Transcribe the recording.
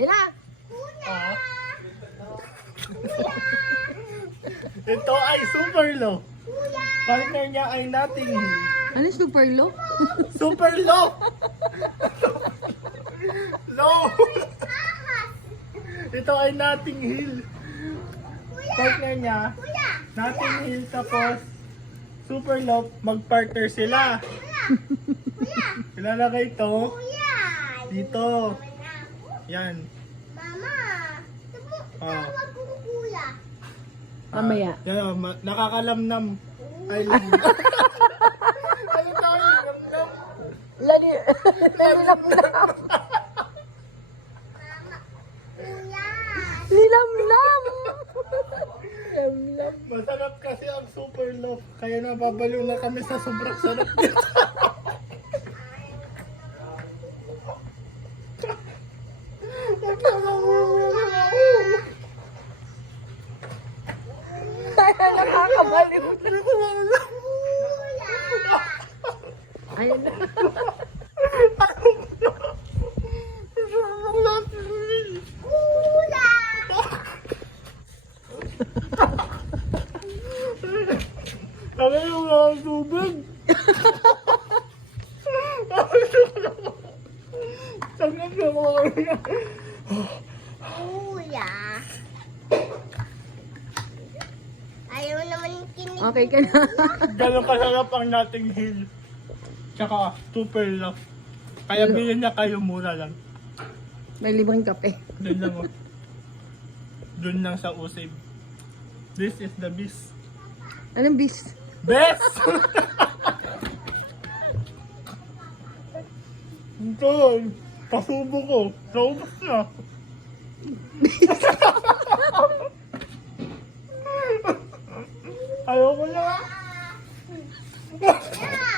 Ina! Ah. Ito ay super low. Partner niya ay Notting Hill. Ano super low? Super low! Low! Ito ay Notting Hill. Partner niya, Notting Hill, tapos super low, mag-partner sila. Ilalagay ito dito. Yan. Mama, Ah. tawag ko kuya. Mamaya. Yan, nakakalamnam. Ay, lamnam. Ano tayo? Lamnam. Lali. Lilamlam. Kuya. Lilamlam. Lilamlam. Masarap kasi ang super loaf. Kaya nababaliw na kami sa sobrang sarap nito. Nakakabaliw. Ayun na. Kuya. Kami yung mga tubig. Saglit na mga Kuya. Ayaw naman kinig. Okay ka na. Ganun kasarap ang Notting Hill. Tsaka super loaf. Kaya bilhin niya kayo mura lang. May libreng kape. Doon lang oh. Doon lang sa Usave. This is the best. Anong bis? Best! Ito, pasubo ko. Naubos na. Ayoko na. Yeah.